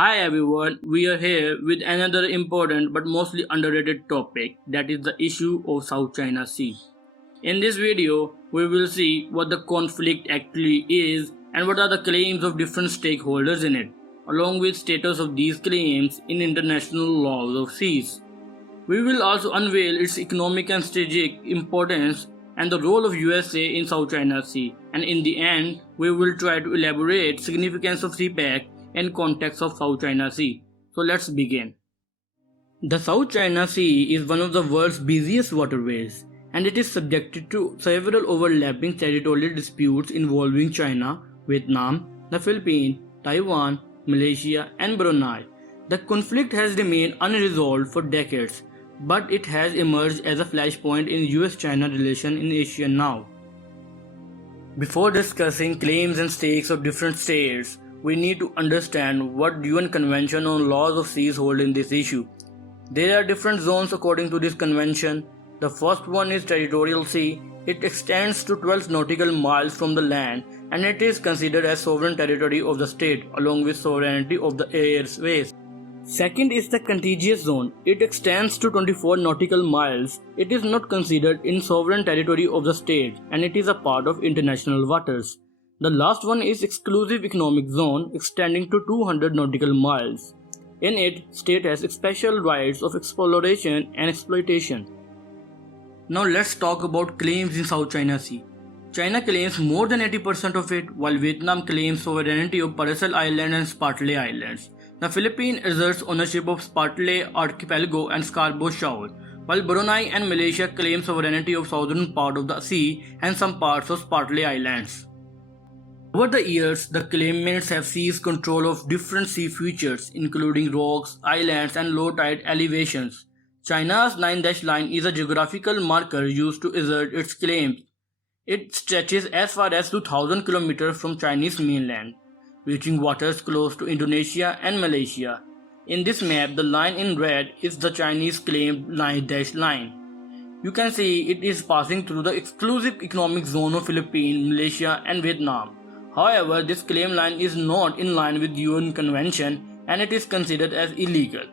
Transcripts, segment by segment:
Hi everyone, we are here with another important but mostly underrated topic, that is the issue of South China Sea. In this video, we will see what the conflict actually is and what are the claims of different stakeholders in it, along with status of these claims in international laws of seas. We will also unveil its economic and strategic importance and the role of USA in South China Sea, and in the end, we will try to elaborate significance of CPEC and context of South China Sea. So let's begin. The South China Sea is one of the world's busiest waterways, and it is subjected to several overlapping territorial disputes involving China, Vietnam, the Philippines, Taiwan, Malaysia, and Brunei. The conflict has remained unresolved for decades, but it has emerged as a flashpoint in US-China relations in Asia now. Before discussing claims and stakes of different states, we need to understand what UN Convention on Laws of Seas hold in this issue. There are different zones according to this convention. The first one is territorial sea. It extends to 12 nautical miles from the land and it is considered as sovereign territory of the state along with sovereignty of the airspace. Second is the contiguous zone. It extends to 24 nautical miles. It is not considered in sovereign territory of the state and it is a part of international waters. The last one is exclusive economic zone extending to 200 nautical miles. In it, state has special rights of exploration and exploitation. Now let's talk about claims in South China Sea. China claims more than 80% of it, while Vietnam claims sovereignty of Paracel Island and Spratly Islands. The Philippines asserts ownership of Spratly Archipelago and Scarborough Shoal, while Brunei and Malaysia claim sovereignty of southern part of the sea and some parts of Spratly Islands. Over the years, the claimants have seized control of different sea features, including rocks, islands, and low tide elevations. China's 9-dash line is a geographical marker used to assert its claims. It stretches as far as 2,000 kilometers from Chinese mainland, reaching waters close to Indonesia and Malaysia. In this map, the line in red is the Chinese claimed 9-dash line. You can see it is passing through the exclusive economic zone of Philippines, Malaysia, and Vietnam. However, this claim line is not in line with UN Convention and it is considered as illegal.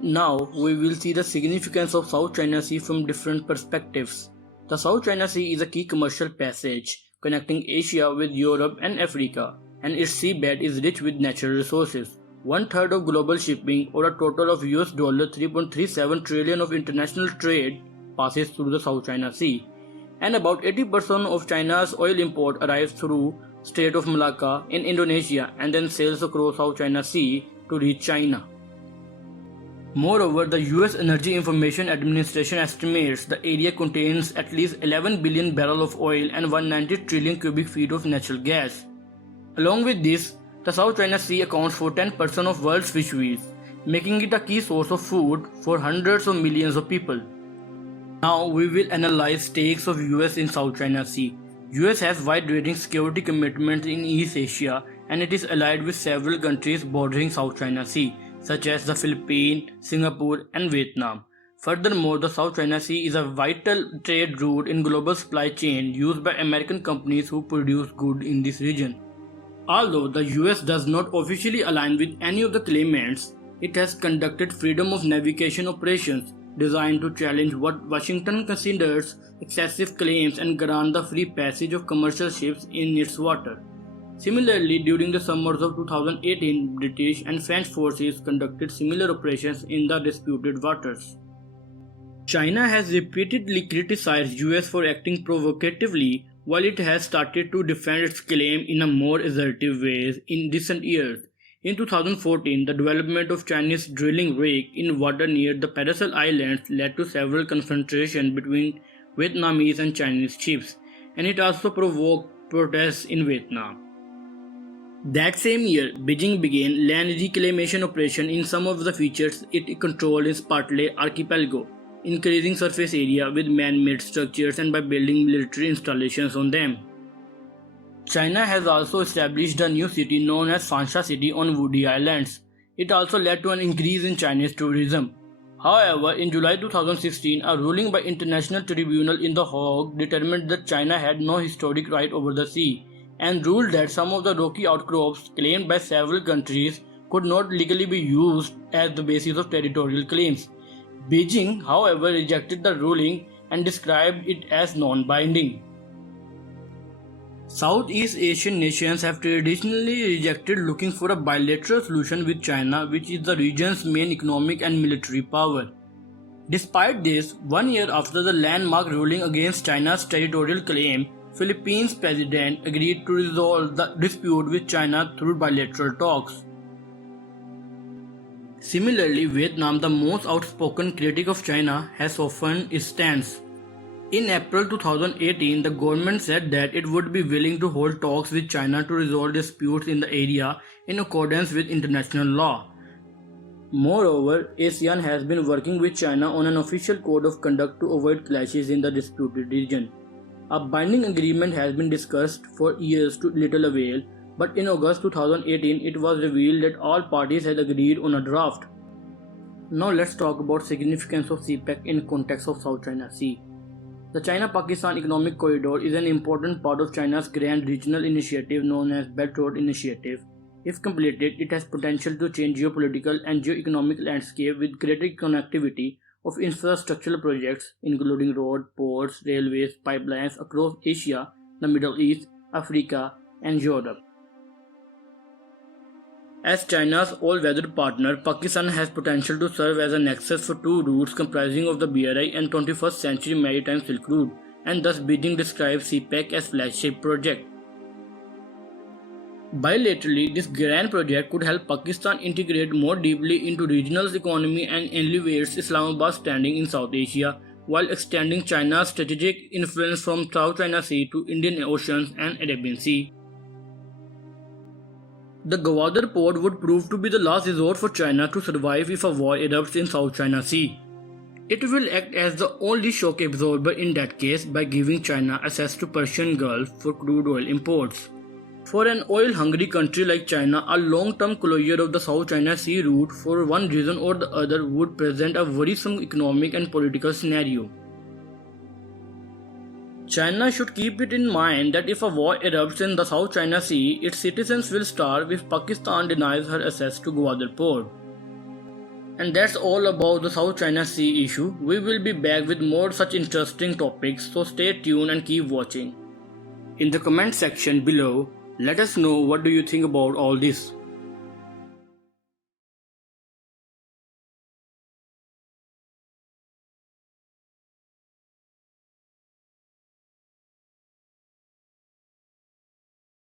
Now, we will see the significance of South China Sea from different perspectives. The South China Sea is a key commercial passage connecting Asia with Europe and Africa, and its seabed is rich with natural resources. One-third of global shipping, or a total of $3.37 trillion of international trade, passes through the South China Sea, and about 80% of China's oil import arrives through Strait of Malacca in Indonesia and then sails across South China Sea to reach China. Moreover, the US Energy Information Administration estimates the area contains at least 11 billion barrels of oil and 190 trillion cubic feet of natural gas. Along with this, the South China Sea accounts for 10% of world's fisheries, making it a key source of food for hundreds of millions of people. Now we will analyze stakes of US in South China Sea. US has wide-ranging security commitments in East Asia and it is allied with several countries bordering South China Sea, such as the Philippines, Singapore, and Vietnam. Furthermore, the South China Sea is a vital trade route in global supply chain used by American companies who produce goods in this region. Although the US does not officially align with any of the claimants, it has conducted freedom of navigation operations designed to challenge what Washington considers excessive claims and grant the free passage of commercial ships in its water. Similarly, during the summers of 2018, British and French forces conducted similar operations in the disputed waters. China has repeatedly criticized US for acting provocatively, while it has started to defend its claim in a more assertive ways in recent years. In 2014, the development of Chinese drilling rig in water near the Paracel Islands led to several confrontations between Vietnamese and Chinese ships, and it also provoked protests in Vietnam. That same year, Beijing began land reclamation operation in some of the features it controlled in Spratly Archipelago, increasing surface area with man-made structures and by building military installations on them. China has also established a new city known as Fansha City on Woody Islands. It also led to an increase in Chinese tourism. However, in July 2016, a ruling by International Tribunal in The Hague determined that China had no historic right over the sea and ruled that some of the rocky outcrops claimed by several countries could not legally be used as the basis of territorial claims. Beijing, however, rejected the ruling and described it as non-binding. Southeast Asian nations have traditionally rejected looking for a bilateral solution with China, which is the region's main economic and military power. Despite this, 1 year after the landmark ruling against China's territorial claim, Philippines president agreed to resolve the dispute with China through bilateral talks. Similarly, Vietnam, the most outspoken critic of China, has softened its stance. In April 2018, the government said that it would be willing to hold talks with China to resolve disputes in the area in accordance with international law. Moreover, ASEAN has been working with China on an official code of conduct to avoid clashes in the disputed region. A binding agreement has been discussed for years to little avail, but in August 2018 it was revealed that all parties had agreed on a draft. Now let's talk about significance of CPEC in context of South China Sea. The China-Pakistan Economic Corridor is an important part of China's grand regional initiative known as Belt Road Initiative. If completed, it has potential to change geopolitical and geo-economic landscape with greater connectivity of infrastructural projects including road, ports, railways, pipelines across Asia, the Middle East, Africa, and Europe. As China's all-weather partner, Pakistan has potential to serve as a nexus for two routes comprising of the BRI and 21st century maritime Silk Route, and thus Beijing describes CPEC as flagship project. Bilaterally, this grand project could help Pakistan integrate more deeply into regional economy and elevates Islamabad's standing in South Asia, while extending China's strategic influence from South China Sea to Indian Ocean and Arabian Sea. The Gwadar port would prove to be the last resort for China to survive if a war erupts in South China Sea. It will act as the only shock absorber in that case by giving China access to Persian Gulf for crude oil imports. For an oil-hungry country like China, a long-term closure of the South China Sea route for one reason or the other would present a worrisome economic and political scenario. China should keep it in mind that if a war erupts in the South China Sea, its citizens will starve if Pakistan denies her access to Gwadar port. And that's all about the South China Sea issue. We will be back with more such interesting topics, so stay tuned and keep watching. In the comment section below, let us know what do you think about all this.